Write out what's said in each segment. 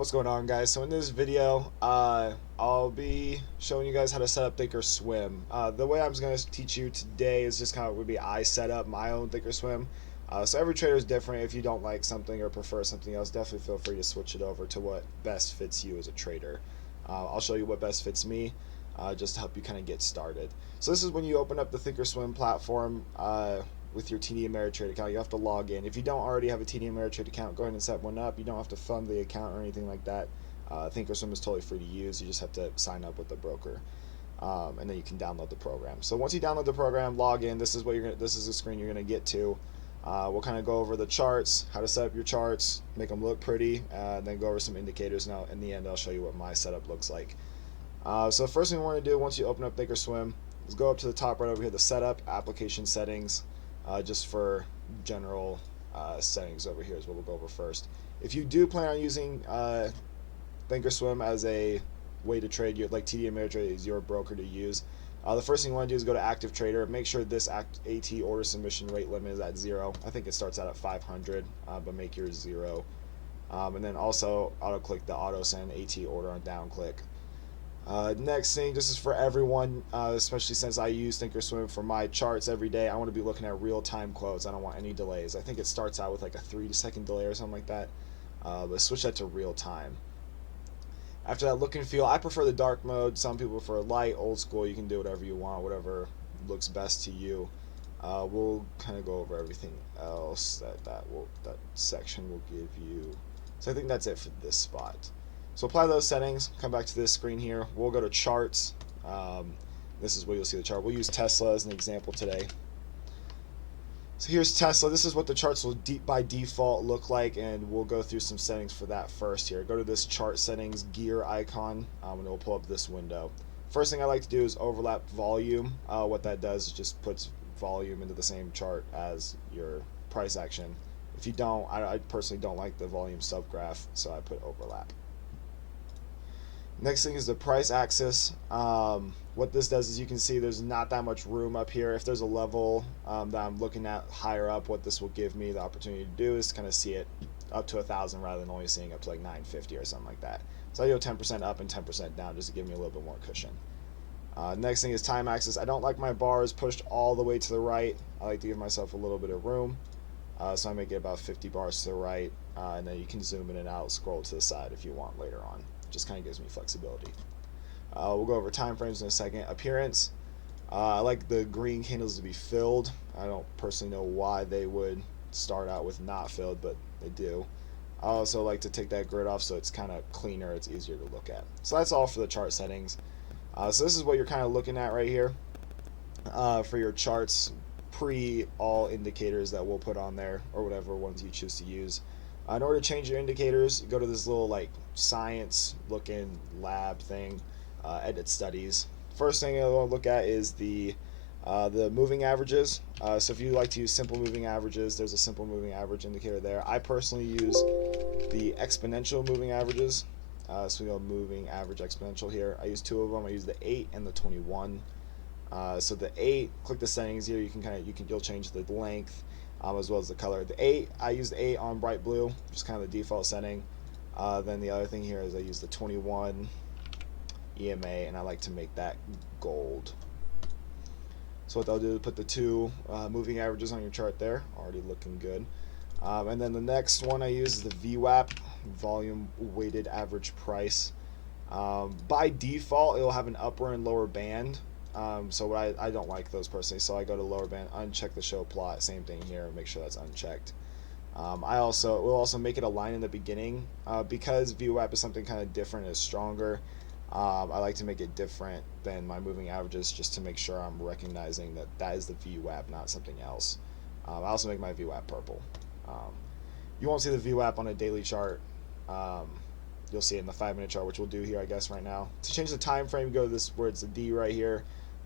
What's going on, guys? So in this video, I'll be showing you guys how to set up Thinkorswim. The way I'm going to teach you today is just kind of would be I set up my own Thinkorswim. So every trader is different. If you don't like something or prefer something else, definitely feel free to switch it over to what best fits you as a trader. I'll show you what best fits me, just to help you kind of get started. So this is when you open up the Thinkorswim platform. With your TD Ameritrade account, you have to log in. If you don't already have a TD Ameritrade account, go ahead and set one up. You don't have to fund the account or anything like that. Thinkorswim is totally free to use. You just have to sign up with the broker, and then you can download the program. So once you download the program, log in. This is the screen you're gonna get to. We'll kind of go over the charts, how to set up your charts, make them look pretty, and then go over some indicators. Now, in the end, I'll show you what my setup looks like. So the first thing we want to do once you open up Thinkorswim is go up to the top right over here, the Setup Application Settings. Just for general settings over here is what we'll go over first. If you do plan on using Thinkorswim as a way to trade, like TD Ameritrade is your broker to use, the first thing you want to do is go to Active Trader. Make sure this AT order submission rate limit is at 0. I think it starts out at 500, but make yours 0. And then also auto click the auto send AT order on down click. Next thing, this is for everyone, especially since I use Thinkorswim for my charts every day. I want to be looking at real-time quotes. I don't want any delays. I think it starts out with like a 3-second delay or something like that. But switch that to real-time. After that, look and feel. I prefer the dark mode. Some people prefer light, old school. You can do whatever you want, whatever looks best to you. We'll kind of go over everything else that section will give you. So I think that's it for this spot. So apply those settings, come back to this screen here. We'll go to charts. This is where you'll see the chart. We'll use Tesla as an example today. So here's Tesla. This is what the charts will by default look like, and we'll go through some settings for that first here. Go to this chart settings gear icon, and it will pull up this window. First thing I like to do is overlap volume. What that does is just puts volume into the same chart as your price action. If you don't, I personally don't like the volume subgraph, so I put overlap. Next thing is the price axis. What this does is you can see there's not that much room up here. If there's a level that I'm looking at higher up, what this will give me the opportunity to do is to kind of see it up to 1,000 rather than only seeing up to like 950 or something like that. So I go 10% up and 10% down just to give me a little bit more cushion. Next thing is time axis. I don't like my bars pushed all the way to the right. I like to give myself a little bit of room. So I make it about 50 bars to the right, and then you can zoom in and out, scroll to the side if you want later on. Just kind of gives me flexibility. We'll go over time frames in a second. Appearance. I like the green candles to be filled. I don't personally know why they would start out with not filled, but they do. I also like to take that grid off so it's kind of cleaner, it's easier to look at. So that's all for the chart settings. So this is what you're kind of looking at right here for your charts, pre all indicators that we'll put on there, or whatever ones you choose to use. In order to change your indicators, go to this little like science looking lab thing, edit studies. First thing you'll look at is the moving averages. So if you like to use simple moving averages, there's a simple moving average indicator there. I personally use the exponential moving averages. So we go moving average exponential here. I use 2 of them. I use the 8 and the 21. So the 8, click the settings here. You'll change the length. As well as the color. The 8, I use the 8 on bright blue, just kind of the default setting. Then the other thing here is I use the 21 EMA, and I like to make that gold. So what they'll do is put the 2 moving averages on your chart there, already looking good. And then the next one I use is the VWAP, volume weighted average price. By default, it'll have an upper and lower band. So I don't like those personally, so I go to lower band, uncheck the show plot, same thing here, make sure that's unchecked. We'll also make it a line in the beginning, because VWAP is something kind of different, it's stronger. I like to make it different than my moving averages just to make sure I'm recognizing that that is the VWAP, not something else. I also make my VWAP purple. You won't see the VWAP on a daily chart. You'll see it in the 5-minute chart, which we'll do here, I guess, right now. To change the time frame, go to this where it's a D right here.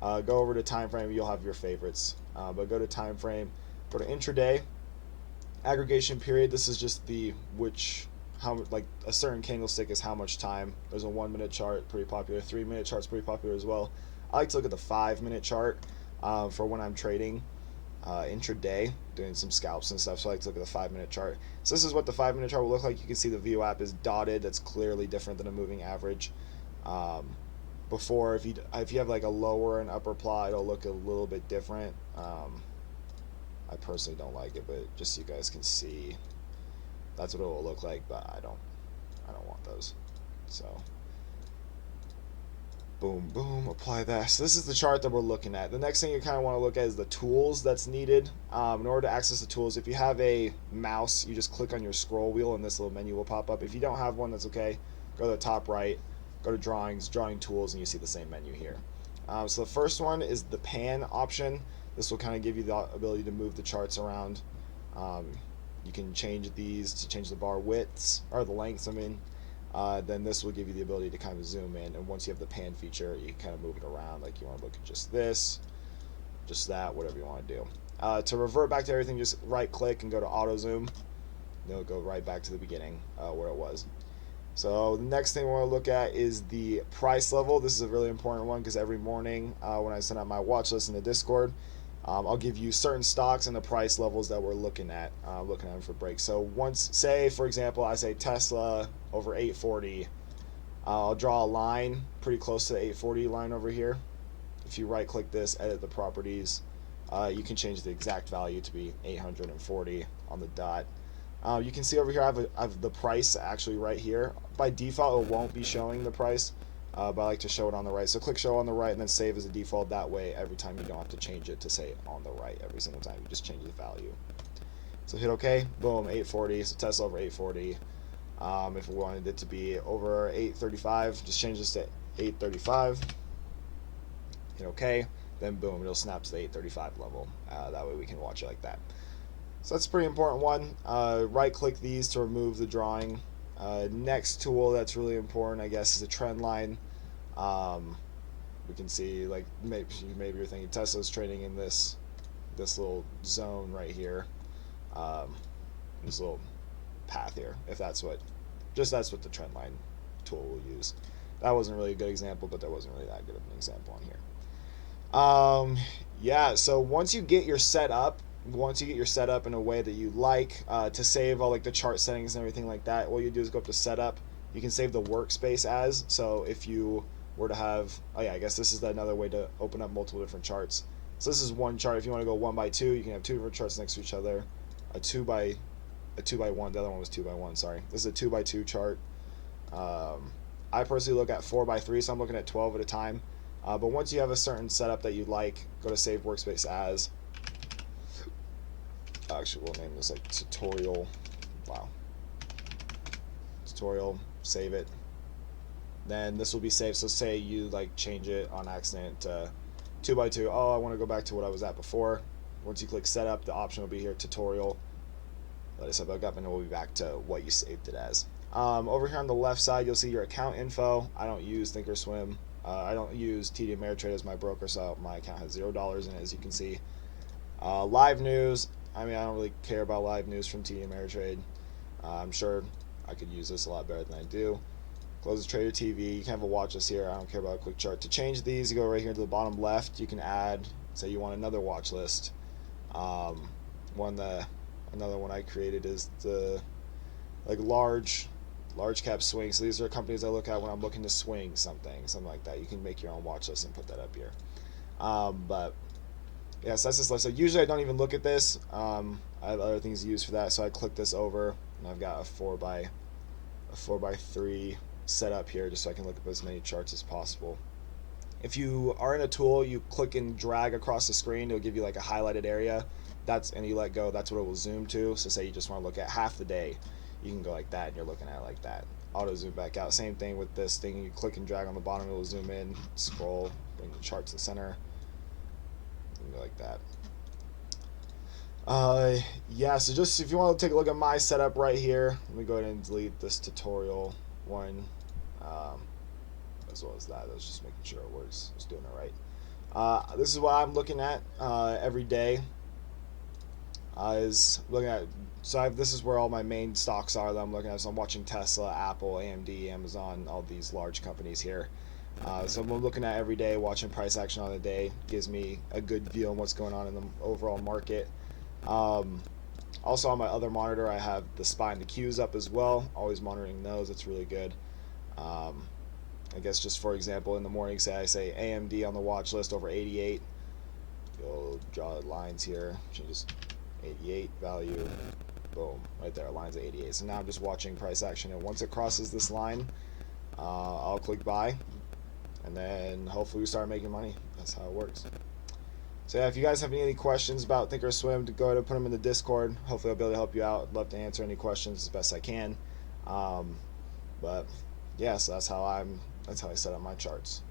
Go over to time frame. You'll have your favorites. But go to time frame. Go to intraday. Aggregation period. This is just like a certain candlestick is how much time. There's a 1-minute chart, pretty popular. 3-minute chart's pretty popular as well. I like to look at the 5-minute chart for when I'm trading intraday. doing some scalps and stuff, so I like to look at the 5-minute chart. So this is what the 5-minute chart will look like. You can see the view app is dotted. That's clearly different than a moving average. Before, if you have like a lower and upper plot, it'll look a little bit different. I personally don't like it, but just so you guys can see, that's what it will look like. But I don't want those. So boom, boom, apply that. So this is the chart that we're looking at. The next thing you kind of want to look at is the tools that's needed. In order to access the tools, if you have a mouse, you just click on your scroll wheel and this little menu will pop up. If you don't have one, that's okay. Go to the top right, go to drawings, drawing tools, and you see the same menu here. So the first one is the pan option. This will kind of give you the ability to move the charts around. You can change these to change the bar widths, or the lengths, I mean. Then this will give you the ability to kind of zoom in, and once you have the pan feature, you can kind of move it around. Like you want to look at just this, just that, whatever you want to do. To revert back to everything, just right click and go to auto zoom. It'll go right back to the beginning where it was. So the next thing we want to look at is the price level. This is a really important one because every morning when I send out my watch list in the Discord, I'll give you certain stocks and the price levels that we're looking at them for breaks. So once, say for example, I say Tesla over 840, I'll draw a line pretty close to the 840 line over here. If you right click this, edit the properties, you can change the exact value to be 840 on the dot. You can see over here I have the price actually right here. By default it won't be showing the price, but I like to show it on the right. So click show on the right and then save as a default. That way every time you don't have to change it to say on the right every single time. You just change the value. So hit OK, boom, 840. So Tesla over 840. If we wanted it to be over 835, just change this to 835. Hit OK, then boom, it'll snap to the 835 level. That way we can watch it like that. So that's a pretty important one. Right click these to remove the drawing. Next tool that's really important, I guess, is a trend line. We can see, like, maybe you're thinking Tesla's trading in this little zone right here, this little path here. If that's what the trend line tool will use. That wasn't really a good example, but there wasn't really that good of an example on here. Yeah. So once you get your setup in a way that you like, to save all like the chart settings and everything like that, all you do is go up to setup. You can save the workspace as. So if you were to have, I guess this is another way to open up multiple different charts. So this is one chart. If you want to go 1 by 2, you can have 2 different charts next to each other. A 2 by 1. The other one was 2 by 1. Sorry. This is a 2 by 2 chart. I personally look at 4 by 3, so I'm looking at 12 at a time. But once you have a certain setup that you like, go to save workspace as. Actually, we'll name this like tutorial. Wow. Tutorial, save it. Then this will be saved. So say you like change it on accident to 2 by 2. Oh, I want to go back to what I was at before. Once you click setup, the option will be here, tutorial. Let it set back up and it will be back to what you saved it as. Over here on the left side, you'll see your account info. I don't use Thinkorswim. I don't use TD Ameritrade as my broker, so my account has $0 in it, as you can see. Live news. I mean, I don't really care about live news from TD Ameritrade. I'm sure I could use this a lot better than I do. Close the Trader TV. You can have a watch list here. I don't care about a quick chart. To change these, you go right here to the bottom left. You can add, say you want another watch list. Another one I created is the like large cap swing. So these are companies I look at when I'm looking to swing something like that. You can make your own watch list and put that up here. But yeah, so that's this list. So usually I don't even look at this. I have other things to use for that. So I click this over and I've got a 4 by 3 set up here just so I can look at as many charts as possible. If you are in a tool, you click and drag across the screen, it'll give you like a highlighted area. And you let go, that's what it will zoom to. So say you just want to look at half the day, you can go like that and you're looking at it like that. Auto zoom back out. Same thing with this thing, you click and drag on the bottom, it will zoom in, scroll, bring the chart to the center, and go like that. Yeah, so just if you want to take a look at my setup right here, let me go ahead and delete this tutorial one, as well as that. I was just making sure it works, just doing it right. This is what I'm looking at every day. This is where all my main stocks are that I'm looking at. So I'm watching Tesla, Apple, AMD, Amazon, all these large companies here. So I'm looking at every day, watching price action on the day. Gives me a good view on what's going on in the overall market. Also on my other monitor, I have the SPY and the Qs up as well. Always monitoring those. It's really good. I guess just for example, in the morning, say I say AMD on the watch list over 88. You'll draw lines here. Just 88 value. Boom, right there, lines at 88. So now I'm just watching price action, and once it crosses this line, I'll click buy, and then hopefully we start making money. That's how it works. So yeah, if you guys have any questions about Thinkorswim, go ahead and put them in the Discord. Hopefully I'll be able to help you out. I'd love to answer any questions as best I can. But yeah, so that's how I set up my charts.